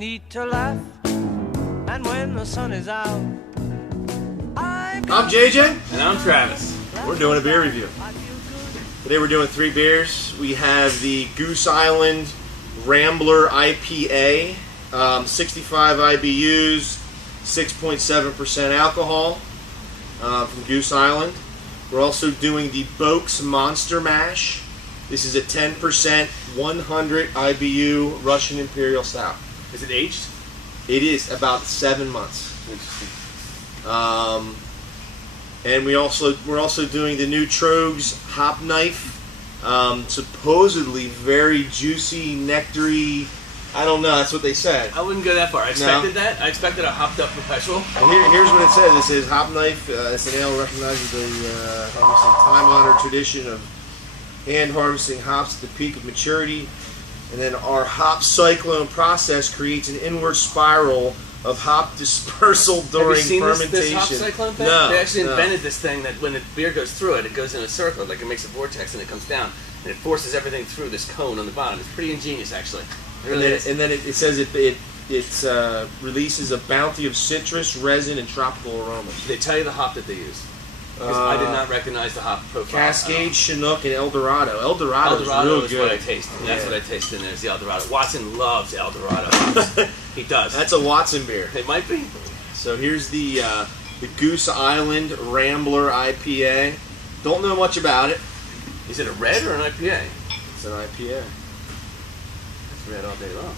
need to laugh, and when the sun is out, I'm JJ. And I'm Travis. We're doing a beer review. Today we're doing 3 beers. We have the Goose Island Rambler IPA, 65 IBUs, 6.7% alcohol from Goose Island. We're also doing the Boaks Monster Mash. This is a 10%, 100 IBU Russian Imperial Stout. Is it aged? It is about 7 months. Interesting. And we're also doing the new Troes Hop Knife. Supposedly very juicy, nectary. I don't know. That's what they said. I wouldn't go that far. I expected that. I expected a hopped up perpetual. And here's what it says. It says Hop Knife. It's an ale recognizes the time-honored tradition of hand harvesting hops at the peak of maturity. And then our hop cyclone process creates an inward spiral of hop dispersal during Have you seen fermentation. This hop cyclone thing? No, They actually invented this thing that when the beer goes through it, it goes in a circle, like it makes a vortex and it comes down. And it forces everything through this cone on the bottom. It's pretty ingenious, actually. It really is. And then it says it releases a bounty of citrus, resin, and tropical aromas. Did they tell you the hop that they use? Because I did not recognize the hop profile. Cascade, Chinook, and El Dorado. El Dorado is real is good. what I taste. Yeah. That's what I taste in there is the El Dorado. Watson loves El Dorado hops. He does. That's a Watson beer. It might be. So here's the Goose Island Rambler IPA. Don't know much about it. Is it a red or an IPA? It's an IPA. It's red all day long.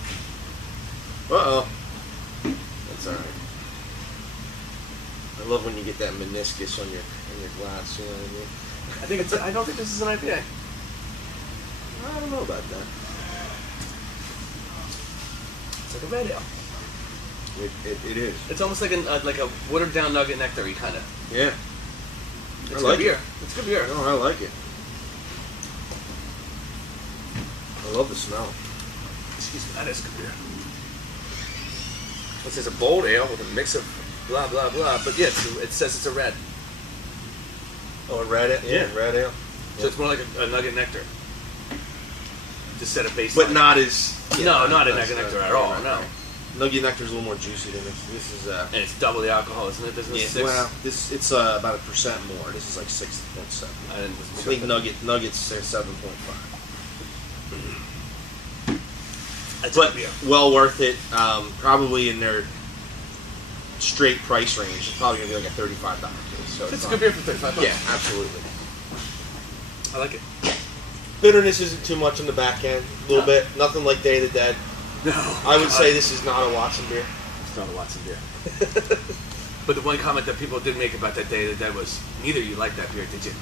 Uh-oh. That's all right. I love when you get that meniscus on your glass, you know what I mean? I don't think this is an IPA. I don't know about that. It's like a red ale. It is. It's almost like a watered down nugget nectar-y kind of. Yeah. It's I like good beer. it. It's good beer. No, I like it. I love the smell. Excuse me, that is good beer. This is a bold ale with a mix of blah blah blah, but yeah, it says it's a red. Oh, a red ale? Yeah, red ale. So it's more like a nugget nectar. Just set a baseline. But not as... No, not a nugget nectar at all, no. Nugget nectar is a little more juicy than this. This is... and it's double the alcohol, isn't it? Isn't it 6? Well, it's about 1% more. This is like 6.7. I think Nuggets are 7.5. But well worth it. Probably in their straight price range. It's probably going to be like a $35 case. So it's a good beer for $35. Yeah, absolutely. I like it. Bitterness isn't too much on the back end. A little bit. Nothing like Day of the Dead. No. I would say this is not a Watson beer. It's not a Watson beer. But the one comment that people did make about that Day of the Dead was, neither of you liked that beer, did you?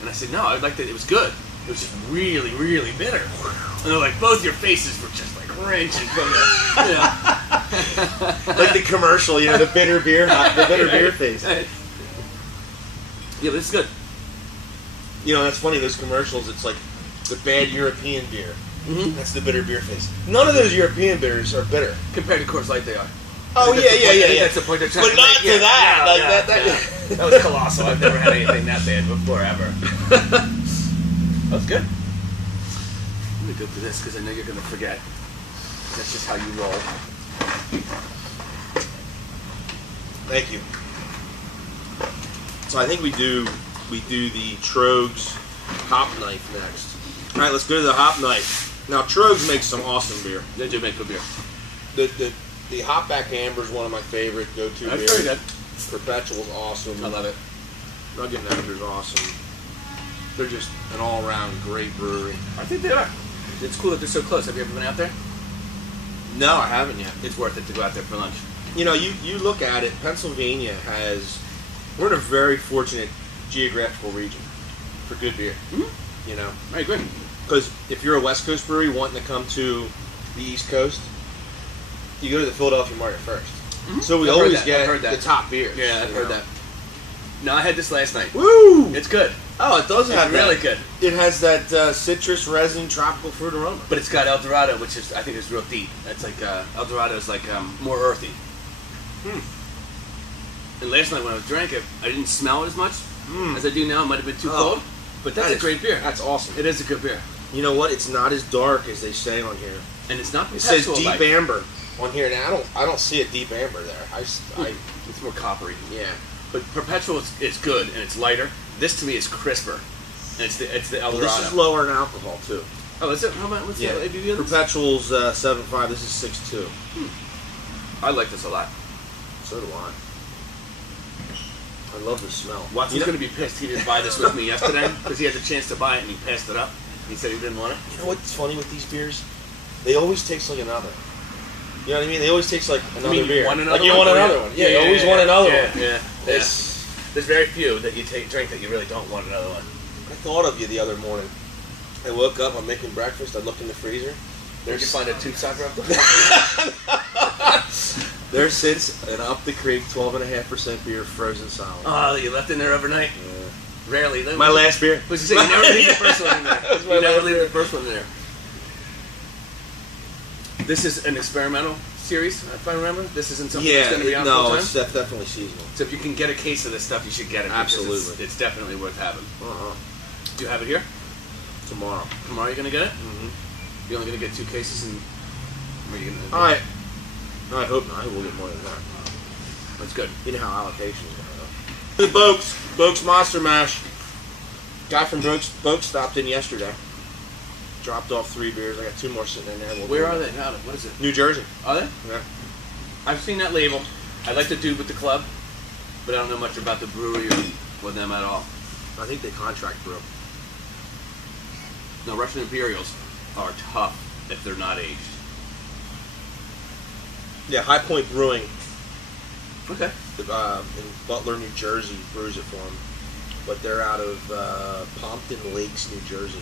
And I said, no, I liked it. It was good. It was just really, really bitter. And they're like, both your faces were just like wrenching from it. You know? Like the commercial, the bitter beer, the bitter beer face. Yeah, but it's good. That's funny, those commercials, it's like the bad European beer. Mm-hmm. That's the bitter beer face. None of those European beers are bitter. Compared to Coors Light, they are. Oh, yeah. That's the point they're trying but to not make. to that. That was colossal. I've never had anything that bad before, ever. That's good. Let me go through this because I know you're going to forget. That's just how you roll. Thank you. So I think we do the Troes Hop Knife next. All right, let's go to the Hop Knife. Now Troes makes some awesome beer. They do make good beer. The Hopback Amber is one of my favorite go-to beers. That's very good. Perpetual's awesome. I love it. Nugget Nectar's awesome. They're just an all-around great brewery. I think they are. It's cool that they're so close. Have you ever been out there? No, I haven't yet. It's worth it to go out there for lunch. You look at it, Pennsylvania we're in a very fortunate geographical region for good beer. Mm-hmm. I agree. Because if you're a West Coast brewery wanting to come to the East Coast, you go to the Philadelphia market first. Mm-hmm. So we always get the top beers. Yeah, I've heard that. No, I had this last night. Woo! It's good. Oh, it does have really good. It has that citrus, resin, tropical fruit aroma. But it's got El Dorado, which is, I think, is real deep. It's like El Dorado is like more earthy. And last night when I drank it, I didn't smell it as much as I do now. It might have been too cold, but that's a great beer. That's awesome. It is a good beer. You know what? It's not as dark as they say on here. And it's not It says deep amber. on here now. I don't see a deep amber there. It's more coppery. Yeah. But Perpetual is good and it's lighter. This to me is crisper. And it's the El Dorado. This is lower in alcohol too. Oh, is it? How about what's the ABV of this? Perpetual's 7.5. This is 6.2. I like this a lot. So do I. I love the smell. Watson's going to be pissed he didn't buy this with me yesterday because he had the chance to buy it and he passed it up. He said he didn't want it. You know what's funny with these beers? They always taste like another. You know what I mean? They always taste like another beer. Want another like you want another one. Yeah, you always want another one. Yeah. There's very few that you drink that you really don't want another one. I thought of you the other morning. I woke up, I'm making breakfast, I looked in the freezer. Did you find a tube sucker up there? There sits an Up the Creek 12.5% beer frozen solid. Oh, you left in there overnight? Yeah. Rarely. My last beer. Was you say you never leave the first one in there. You never leave the first one in there. This is an experimental series, if I remember. This isn't something that's going to be out full time? It's definitely seasonal. So if you can get a case of this stuff, you should get it. Absolutely. It's definitely worth having. Uh-huh. Do you have it here? Tomorrow. Tomorrow you're going to get it? Mm-hmm. You're only going to get 2 cases? And are you gonna, All right. No, I hope not. I will get more than that. That's good. You know how allocations go. The Boaks Monster Mash. Guy from Boaks stopped in yesterday. Dropped off 3 beers. I got 2 more sitting in there. Where are they? What is it? New Jersey. Are they? Yeah. I've seen that label. I like the dude with the club, but I don't know much about the brewery or with them at all. I think they contract brew. No, Russian Imperials are tough if they're not aged. Yeah, High Point Brewing Okay. in Butler, New Jersey, brews it for them. But they're out of Pompton Lakes, New Jersey.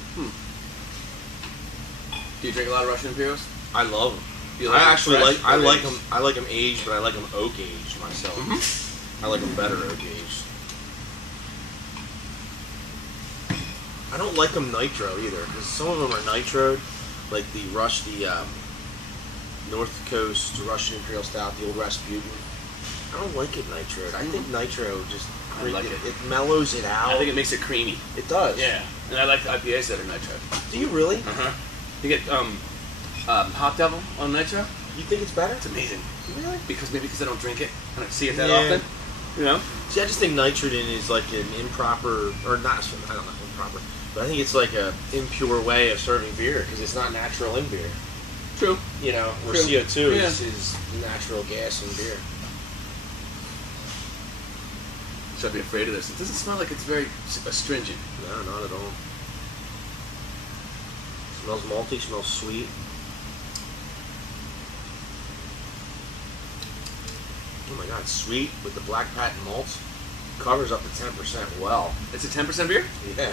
Do you drink a lot of Russian Imperials? I love them. You like I them actually fresh I or like aged? them. I like them aged, but I like them oak aged myself. I like them better oak aged. I don't like them nitro either, because some of them are nitroed, like the North Coast Russian Imperial Stout, the old Rasputin. I don't like it nitroed. I think nitro just I like it. It mellows it out. I think it makes it creamy. It does. Yeah. And I like the IPAs that are nitro. Do you really? Uh-huh. You get Hot Devil on nitro. You think it's better? It's amazing. Really? Because I don't drink it. I don't see it that Yeah. often. You know? See, I just think nitrogen is like an improper, or not, I don't know, improper, but I think it's like a impure way of serving beer, because it's not natural in beer. True. You know, where True. CO2 Yeah. is natural gas in beer. Should I be afraid of this? It doesn't smell like it's very astringent. No, not at all. Smells malty, smells sweet. Oh my god, sweet with the black patent malts. Covers up to 10% well. It's a 10% beer? Yeah.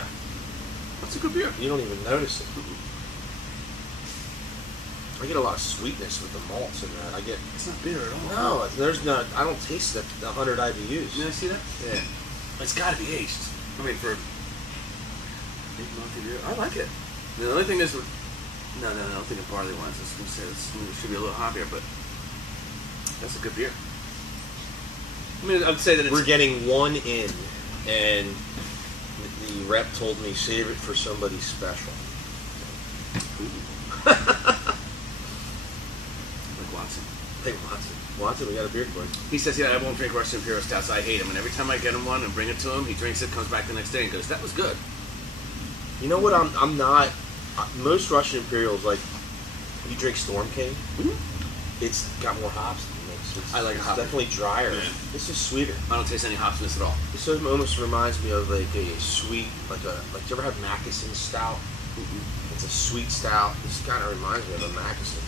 That's a good beer. You don't even notice it. I get a lot of sweetness with the malts in that. It's not bitter at all. No, there's not. I don't taste the 100 IBUs. You guys see that? Yeah. It's got to be aged. I mean, for big malty beer, I like it. The only thing is, no, I don't think of barley wines. I was going to say it should be a little hoppier, but that's a good beer. I mean, I'd say that it's... We're getting 1 in, and the rep told me save it for somebody special. Like Watson. Hey, Watson, we got a beer for you. He says, yeah, I won't drink Russian Imperial Stouts. I hate them. And every time I get him one and bring it to him, he drinks it, comes back the next day and goes, that was good. You know what? I'm not. Most Russian Imperials, like, you drink Storm King, it's got more hops than this. I like it's hoppy. definitely drier. Yeah. This is sweeter. I don't taste any hopsness at all. This almost reminds me of like a sweet, like do you ever have Mackeson Stout? It's a sweet stout. This kind of reminds me of a Mackeson.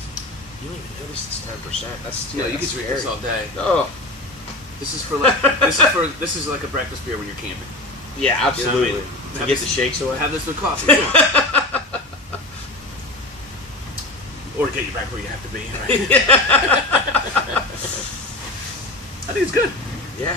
You don't even notice it's 10%. That's You that's can drink this all day. Oh, This is for like this is like a breakfast beer when you're camping. yeah, absolutely. You know what I mean? To get the shakes away. Have this with coffee. Yeah. Or to get you back where you have to be. Right? I think it's good. Yeah,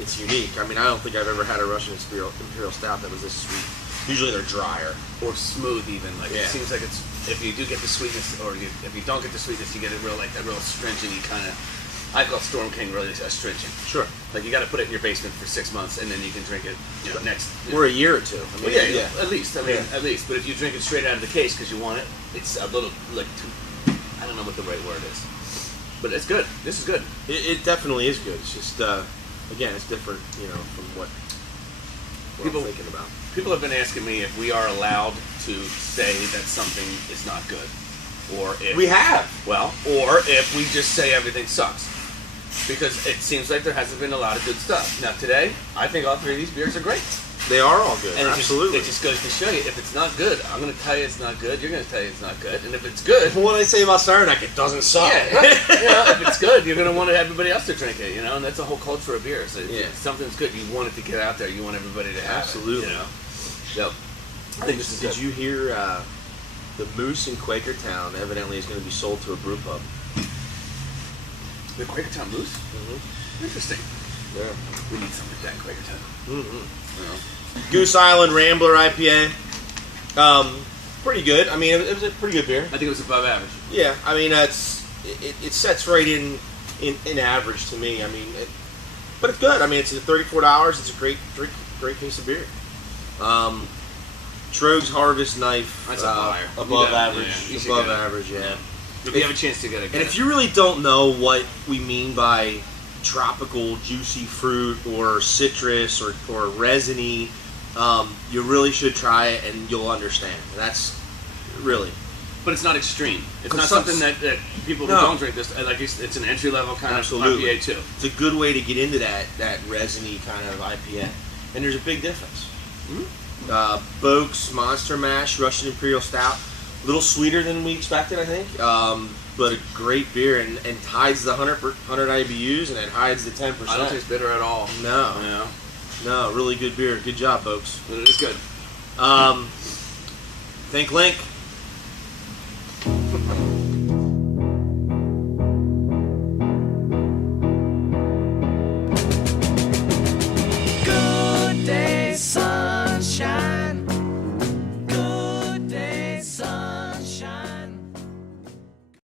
it's unique. I mean, I don't think I've ever had a Russian Imperial Stout that was this sweet. Usually they're drier. Or smooth even. Like Yeah. it seems like it's if you do get the sweetness, or if you don't get the sweetness, you get it real like that real astringent kind of. I call Storm King really astringent. Sure. Like you got to put it in your basement for 6 months, and then you can drink it next. Or a year or two. I mean, Well, yeah, at least. I mean, Yeah. at least. But if you drink it straight out of the case because you want it, it's a little like too. I don't know what the right word is, but it's good. This is good. It definitely is good. It's just again, it's different, from what People- I'm thinking about. People have been asking me if we are allowed to say that something is not good, or if We have. or if we just say everything sucks. Because it seems like there hasn't been a lot of good stuff. Now today, I think all three of these beers are great. They are all good. And Absolutely. it just goes to show you, if it's not good, I'm going to tell you it's not good. You're going to tell you it's not good. And if it's good, What I say about Saranac, it doesn't suck. yeah, right. If it's good, you're going to want everybody else to drink it. And that's the whole culture of beer. So if something's good, you want it to get out there. You want everybody to have Absolutely. it. So I think this is Did good. you hear the Moose in Quakertown evidently is going to be sold to a brew pub? The Quakertown Moose? Mm-hmm. Interesting. Yeah. We need something like that Quakertown. Mm-hmm. Goose Island Rambler IPA. Pretty good. I mean, it was a pretty good beer. I think it was above average. Yeah, I mean, it sets right in average to me. I mean, but it's good. I mean, it's at $34. It's a great piece of beer. Troes Harvest Knife. That's a buyer. Above You got it. average. Yeah, you should Above get it. average, yeah. If you have a chance to get it. And if you really don't know what we mean by tropical juicy fruit or citrus or resiny, you really should try it and you'll understand. That's really. But it's not extreme. It's not Some- something that people who No. don't drink this, like it's an entry level kind Absolutely. of IPA too. It's a good way to get into that resiny kind of IPA. And there's a big difference. Boaks, Monster Mash, Russian Imperial Stout. A little sweeter than we expected, I think. But a great beer and hides the 100 IBUs and it hides the 10%. I don't taste bitter at all. No. No, really good beer. Good job, folks. But it is good. Think Link.